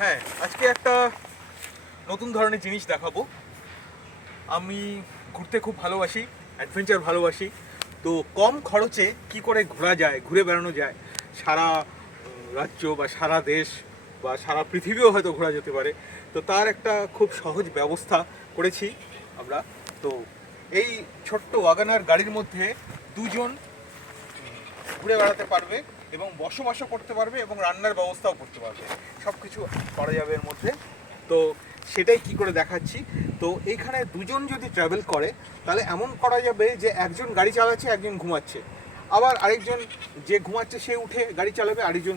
হ্যাঁ, আজকে একটা নতুন ধরনের জিনিস দেখাবো। আমি ঘুরতে খুব ভালোবাসি, অ্যাডভেঞ্চার ভালোবাসি। তো কম খরচে কি করে ঘোরা যায়, ঘুরে বেড়ানো যায়, সারা রাজ্য বা সারা দেশ বা সারা পৃথিবীও হয়তো ঘোরা যেতে পারে। তো তার একটা খুব সহজ ব্যবস্থা করেছি আমরা। তো এই ছোট্ট ওয়াগনার গাড়ির মধ্যে দুজন ঘুরে বেড়াতে পারবে এবং বসবাসও করতে পারবে এবং রান্নার ব্যবস্থাও করতে পারবে, সব কিছু করা যাবে এর মধ্যে। তো সেটাই কি করে দেখাচ্ছি। তো এইখানে দুজন যদি ট্রাভেল করে তাহলে এমন করা যাবে যে একজন গাড়ি চালাচ্ছে, একজন ঘুমাচ্ছে, আবার আরেকজন যে ঘুমাচ্ছে সে উঠে গাড়ি চালাবে, আরেকজন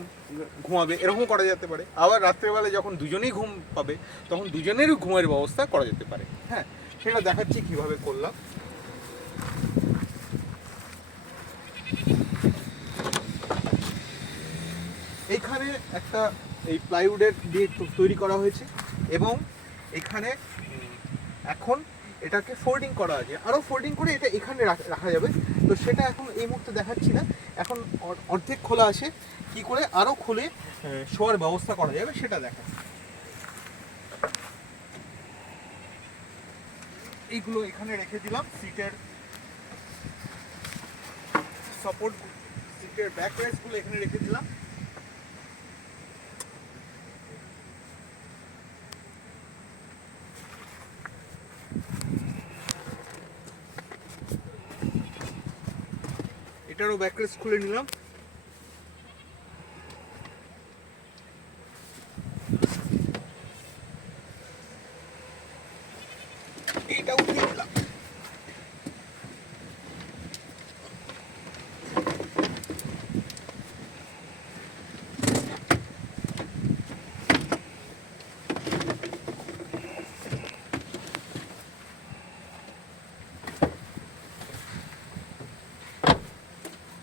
ঘুমাবে, এরকম করা যেতে পারে। আবার রাত্রেবেলা যখন দুজনেই ঘুম পাবে তখন দুজনেরই ঘুমের ব্যবস্থা করা যেতে পারে। হ্যাঁ, সেটা দেখাচ্ছি কিভাবে করলাম। এইখানে একটা এই প্লাইউডের দিয়ে তৈরি করা হয়েছে এবং এখানে এখন এটাকে ফোল্ডিং করা আছে, আরও ফোল্ডিং করে এটা এখানে রাখা যাবে। তো সেটা এখন এই মুহূর্তে দেখাচ্ছি না, এখন অর্ধেক খোলা আছে, কি করে আরও খুলে শোয়ার ব্যবস্থা করা যাবে সেটা দেখা। এইগুলো এখানে রেখে দিলাম, সিটের সাপোর্ট, সিটের ব্যাক রেস্টগুলো এখানে রেখে দিলাম। এটারও ব্যাকরেস্ট খুলে নিলাম। এইটা উঠিয়ে দিলাম।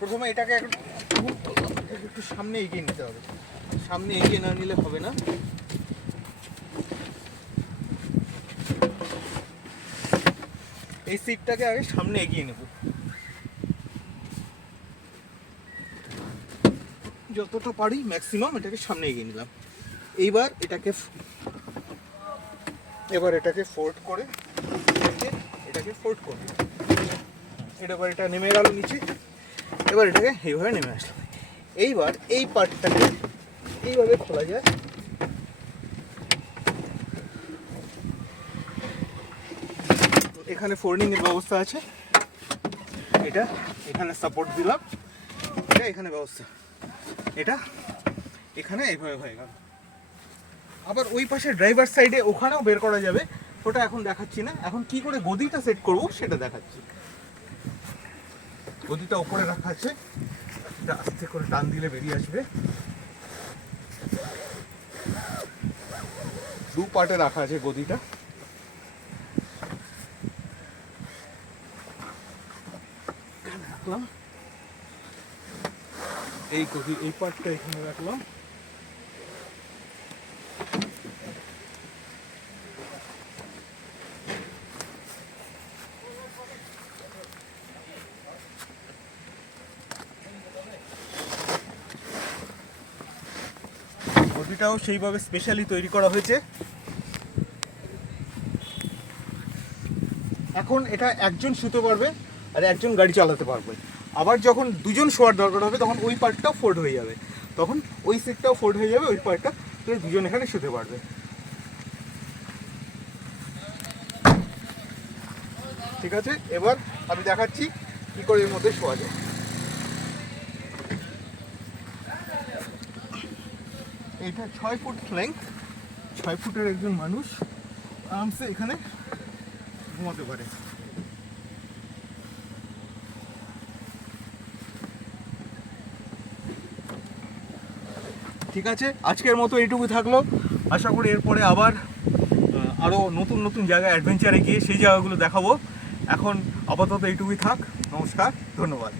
প্রথমে এটাকে একটু সামনে এগিয়ে নিতে হবে, সামনে এগিয়ে না নিলে হবে না। এই সিটটাকে আগে সামনে এগিয়ে নেব, যতটা পারি ম্যাক্সিমাম এটাকে সামনে এগিয়ে নিলাম। এবার এটাকে ফোল্ড করে এটাকে ফোল্ড করব। এবার এটা নেমে গেল নিচে, এবার এটাকে এইভাবে নেমে আসলাম। এইবার এই পার্টটাকে এইভাবে খোলা যায়। এখানে ফোল্ডিং এর ব্যবস্থা আছে, এটা এখানে সাপোর্ট দিলাম, এটা এখানে ব্যবস্থা, এটা এখানে এইভাবে হয়ে গেল। আবার ওই পাশে ড্রাইভার সাইডে ওখানেও বের করা যাবে, ওটা এখন দেখাচ্ছি না। এখন কি করে গদিটা সেট করব সেটা দেখাচ্ছি। গদিটা উপরে রাখা আছে, এটা আস্তে করে টান দিলে বেরিয়ে আসবে। দু পার্টে রাখা আছে গদিটা। রাখলাম এই গদি, এই পার্টটা এখানে রাখলাম। গদিটাও সেইভাবে স্পেশালি তৈরি করা হয়েছে। এখন এটা একজন শুতে পারবে আর একজন গাড়ি চালাতে পারবে। আবার যখন দুজন শোয়ার দরকার হবে তখন ওই পার্টটাও ফোল্ড হয়ে যাবে, তখন ওই সিটটাও ফোল্ড হয়ে যাবে, ওই পার্টটা তো দুজন এখানে শুতে পারবে। ঠিক আছে, এবার আমি দেখাচ্ছি কি করে এর মধ্যে শোয়া যায়। এটা 6 ফুট লেংথ, 6 ফুটের একজন মানুষ আরামসে এখানে ঘুমাতে পারে। ঠিক আছে, আজকের মতো এইটুকু থাকলো। আশা করি এরপরে আবার আরও নতুন নতুন জায়গায় অ্যাডভেঞ্চারে গিয়ে সেই জায়গাগুলো দেখাবো। এখন আপাতত এইটুকুই থাক। নমস্কার, ধন্যবাদ।